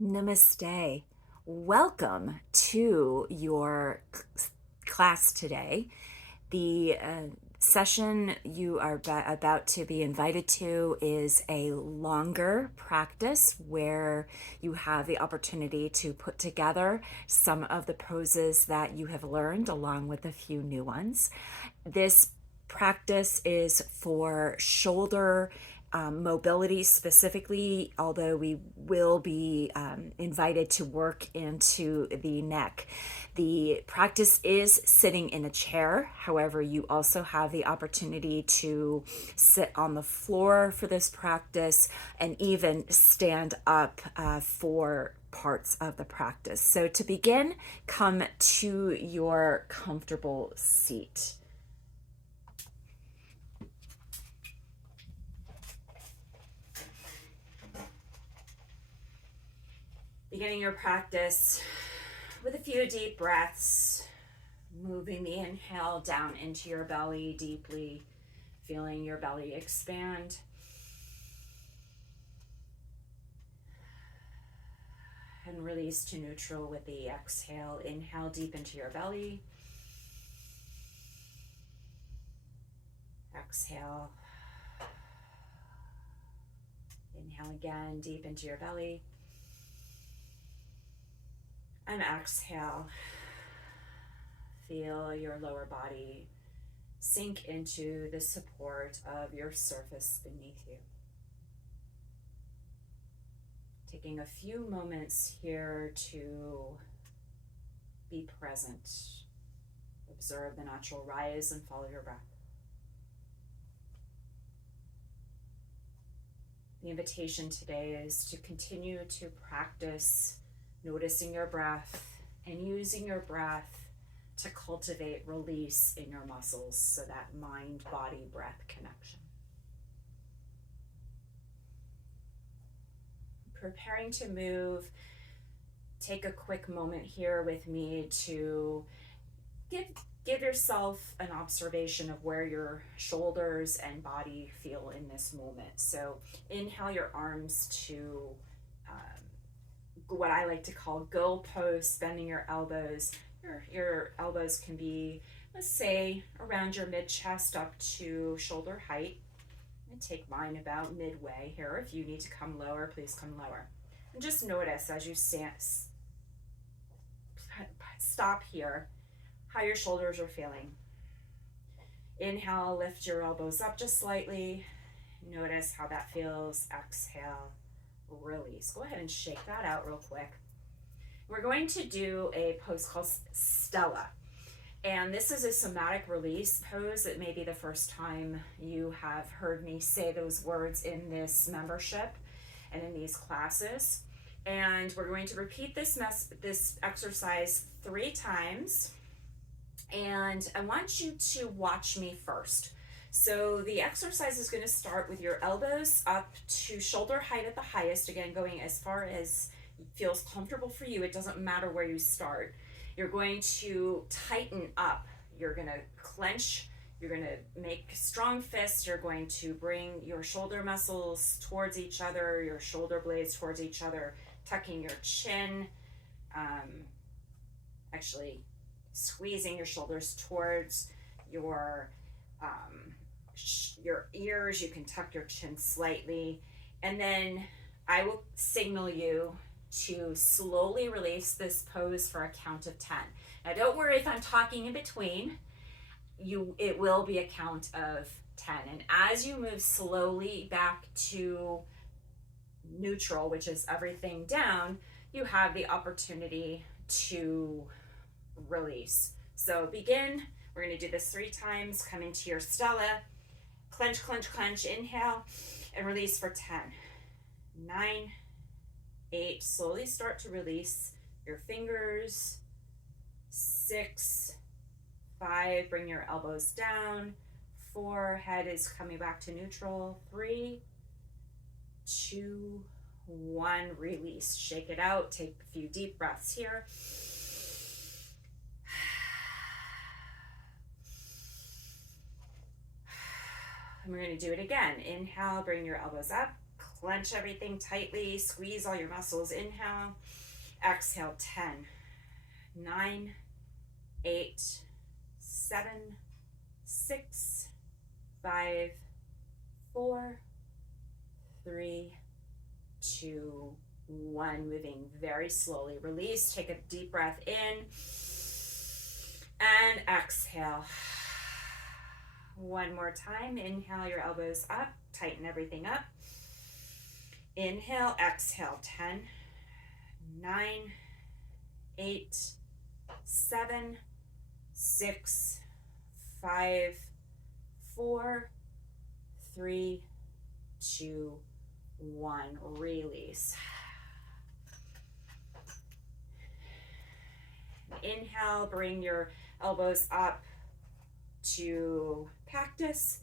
Namaste. Welcome to your class today. The session you are about to be invited to is a longer practice where you have the opportunity to put together some of the poses that you have learned along with a few new ones. This practice is for shoulder mobility specifically, although we will be invited to work into the neck. The practice is sitting in a chair. However, you also have the opportunity to sit on the floor for this practice and even stand up for parts of the practice. So to begin, come to your comfortable seat. Beginning your practice with a few deep breaths, moving the inhale down into your belly deeply, feeling your belly expand. And release to neutral with the exhale. Inhale deep into your belly. Exhale. Inhale again, deep into your belly. And exhale. Feel your lower body sink into the support of your surface beneath you. Taking a few moments here to be present. Observe the natural rise and follow your breath. The invitation today is to continue to practice noticing your breath and using your breath to cultivate release in your muscles, so that mind-body-breath connection. Preparing to move, take a quick moment here with me to give yourself an observation of where your shoulders and body feel in this moment. So inhale your arms to what I like to call girl pose, bending your elbows. Your elbows can be, let's say, around your mid-chest up to shoulder height. And take mine about midway here. If you need to come lower, please come lower. And just notice as you stop here, how your shoulders are feeling. Inhale, lift your elbows up just slightly. Notice how that feels. Exhale, release. Go ahead and shake that out real quick. We're going to do a pose called Stella. And this is a somatic release pose. It may be the first time you have heard me say those words in this membership and in these classes. And we're going to repeat this exercise 3 times. And I want you to watch me first. So the exercise is going to start with your elbows up to shoulder height at the highest, again, going as far as feels comfortable for you. It doesn't matter where you start. You're going to tighten up. You're going to clench. You're going to make strong fists. You're going to bring your shoulder muscles towards each other, your shoulder blades towards each other, tucking your chin, actually squeezing your shoulders towards your ears. You can tuck your chin slightly, and then I will signal you to slowly release this pose for a count of 10. Now don't worry if I'm talking in between. It will be a count of 10. And as you move slowly back to neutral, which is everything down, you have the opportunity to release. So begin. We're going to do this 3 times. Come into your Stella. Clench, clench, clench. Inhale and release for 10. 9, 8, slowly start to release your fingers. 6, 5, bring your elbows down. 4, head is coming back to neutral. 3, 2, 1, release. Shake it out. Take a few deep breaths here. And we're going to do it again. Inhale, bring your elbows up. Clench everything tightly, squeeze all your muscles. Inhale, exhale. 10, 9, 8, 7, 6, 5, 4, 3, 2, 1. Moving very slowly. Release. Take a deep breath in and exhale. One more time. Inhale your elbows up. Tighten everything up. Inhale, exhale. 10, 9, 8, 7, 6, 5, 4, 3, 2, 1. Release. Inhale, bring your elbows up to cactus.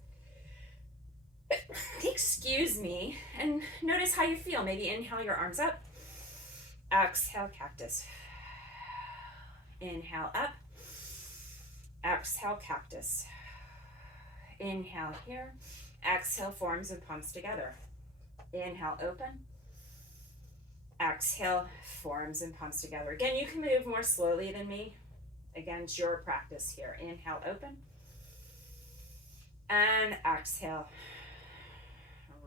Excuse me, and notice how you feel. Maybe inhale your arms up. Exhale, cactus. Inhale up. Exhale, cactus. Inhale here. Exhale, forms and palms together. Inhale, open. Exhale, forearms and palms together. Again, you can move more slowly than me. Again, it's your practice here. Inhale, open. And exhale,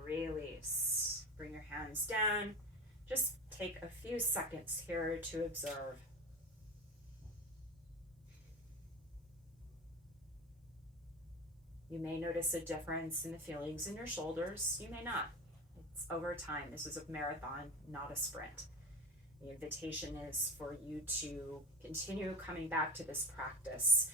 release. Bring your hands down. Just take a few seconds here to observe. You may notice a difference in the feelings in your shoulders. You may not. It's over time. This is a marathon, not a sprint. The invitation is for you to continue coming back to this practice.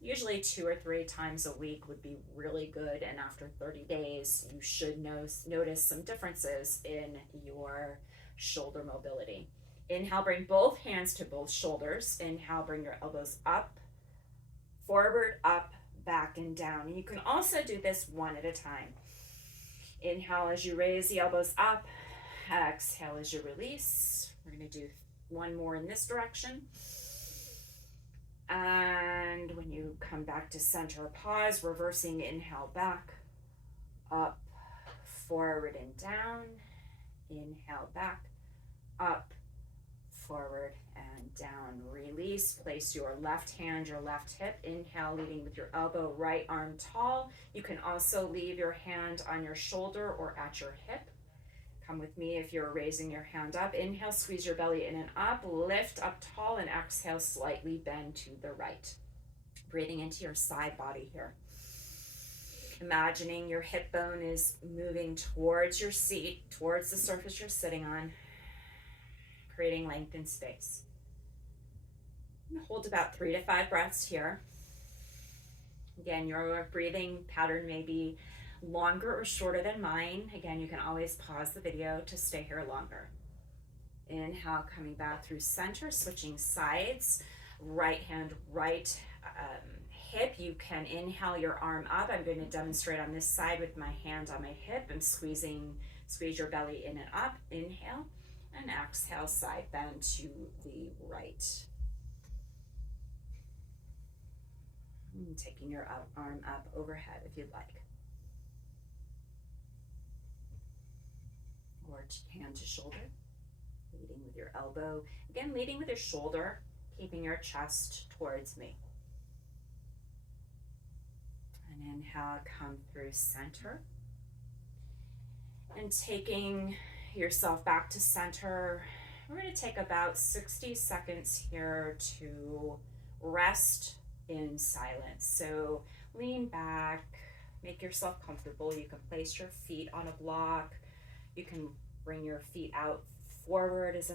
Usually 2 or 3 times a week would be really good, and after 30 days, you should notice some differences in your shoulder mobility. Inhale, bring both hands to both shoulders. Inhale, bring your elbows up, forward, up, back, and down. And you can also do this one at a time. Inhale as you raise the elbows up. Exhale as you release. We're going to do one more in this direction. And when you come back to center, pause, reversing. Inhale, back, up, forward, and down. Inhale, back, up, forward, and down. Release. Place your left hand, your left hip. Inhale, leading with your elbow, right arm tall. You can also leave your hand on your shoulder or at your hip. Come with me if you're raising your hand up. Inhale, squeeze your belly in and up. Lift up tall, and exhale, slightly bend to the right. Breathing into your side body here. Imagining your hip bone is moving towards your seat, towards the surface you're sitting on, creating length and space. Hold about 3 to 5 breaths here. Again, your breathing pattern may be longer or shorter than mine. Again, you can always pause the video to stay here longer. Inhale, coming back through center, switching sides. Right hand, right hip. You can inhale your arm up. I'm going to demonstrate on this side with my hand on my hip. I'm squeeze your belly in and up. Inhale, and exhale, side bend to the right. Taking your arm up overhead if you'd like. Or hand to shoulder, leading with your elbow. Again, leading with your shoulder, keeping your chest towards me. And inhale, come through center. And taking yourself back to center, we're going to take about 60 seconds here to rest in silence. So lean back, make yourself comfortable. You can place your feet on a block. You can bring your feet out forward as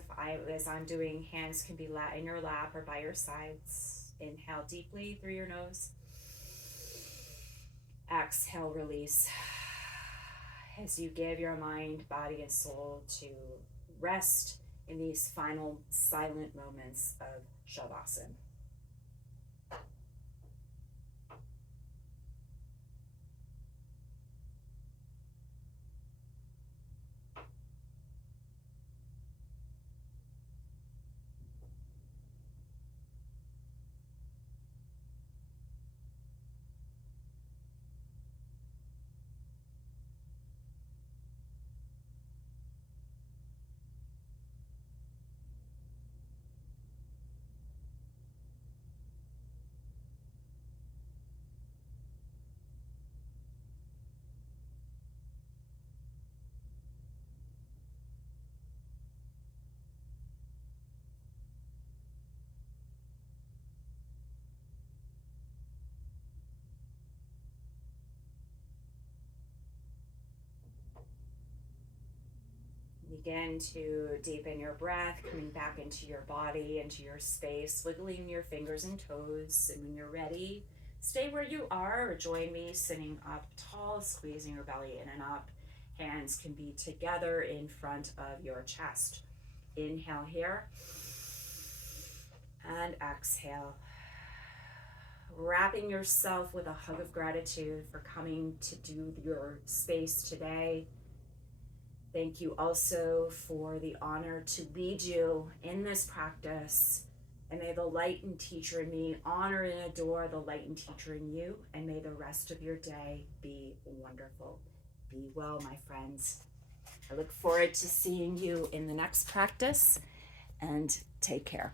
I'm doing. Hands can be in your lap or by your sides. Inhale deeply through your nose. Exhale, release. As you give your mind, body, and soul to rest in these final silent moments of Shavasana. Begin to deepen your breath, coming back into your body, into your space, wiggling your fingers and toes. And when you're ready, stay where you are or join me sitting up tall, squeezing your belly in and up. Hands can be together in front of your chest. Inhale here and exhale. Wrapping yourself with a hug of gratitude for coming to do your space today. Thank you also for the honor to lead you in this practice. And may the light and teacher in me honor and adore the light and teacher in you. And may the rest of your day be wonderful. Be well, my friends. I look forward to seeing you in the next practice, and take care.